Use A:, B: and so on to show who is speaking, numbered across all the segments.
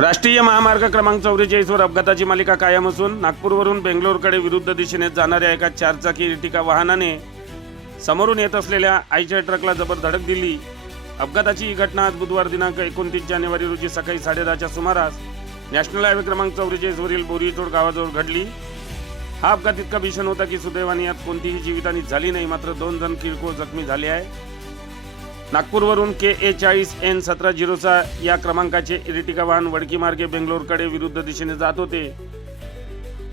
A: राष्ट्रीय महामार्ग क्रमांक चौवेचाळीसवर अपघाताची मालिका कायम असून नागपूरवरून बेंगलोरकडे विरुद्ध दिशेने जाणाऱ्या एका चारचाकी इटिका वाहनाने समोरून येत असलेल्या आईच्या ट्रकला जबर धडक दिली. अपघाताची ही घटना आज बुधवार दिनांक एकोणतीस जानेवारी रोजी सकाळी साडेदहाच्या सुमारास नॅशनल हायवे क्रमांक चौवेचाळीसवरील बोरीतोड गावाजवळ घडली. हा अपघात इतका भीषण होता की सुदैवाने यात कोणतीही जीवितहानी झाली नाही. मात्र दोन जण किरकोळ जखमी झाले आहे नागपूरवरून के ए चाळीस एन सतरा झिरोचा या क्रमांकाचे इरिटिका वाहन वडकी मार्गे बेंगलोरकडे विरुद्ध दिशेने जात होते.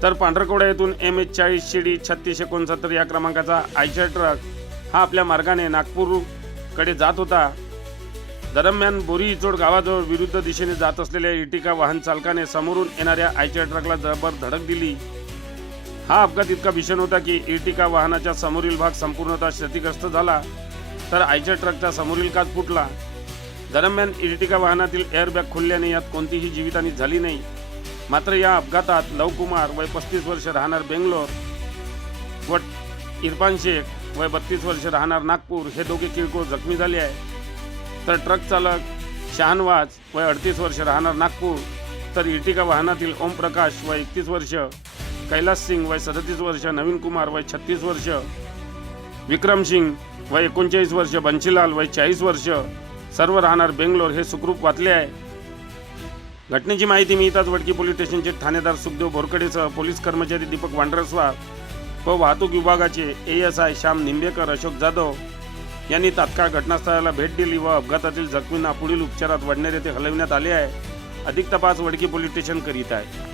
A: तर पांढरकोडा येथून एम एच चाळीस शिडी छत्तीस एकोणसत्तर या क्रमांकाचा आयचर ट्रक हा आपल्या मार्गाने नागपूरकडे जात होता. दरम्यान बोरी इचोड गावाजवळ विरुद्ध दिशेने जात असलेल्या इटिका वाहन चालकाने समोरून येणाऱ्या आयच्या ट्रकला जबर धडक दिली. हा अपघात इतका भीषण होता की इर्टिका वाहनाचा समोरील भाग संपूर्णतः क्षतिग्रस्त झाला. तर आयच्या ट्रकचा समोरील काच फुटला. दरम्यान इर्टिका वाहनातील एअरबॅग खुलल्याने यात कोणतीही जीवितहानी झाली नाही. मात्र या अपघातात लवकुमार वय पस्तीस वर्ष राहणार बेंगलोर व इरफान शेख वय बत्तीस वर्ष राहणार नागपूर हे दोघे किरकोळ जखमी झाले आहे तर ट्रक चालक शहानवाज वय अडतीस वर्ष राहणार नागपूर तर इर्टिका वाहनातील ओमप्रकाश वय एकतीस वर्ष कैलास सिंग वय सदतीस वर्ष नवीन कुमार वय छत्तीस वर्ष विक्रम सिंग वय एकोणचाळीस वर्ष बंशीलाल वय चाळीस वर्ष सर्व राहणार बेंगलोर हे सुखरूप वाचले आहे. घटनेची माहिती मिळताच वडकी पोलीस स्टेशनचे ठाणेदार सुखदेव बोरकडेसह पोलीस कर्मचारी दीपक वांड्रस्वार व वाहतूक विभागाचे A S I Shyam Nimbekar Ashok Jadhav यांनी तात्काळ घटनास्थळाला भेट दिली व अपघातातील जखमींना पुढील उपचारात वडनेर येथे हलविण्यात आले आहे. अधिक तपास वडकी पोलीस स्टेशन करीत आहे.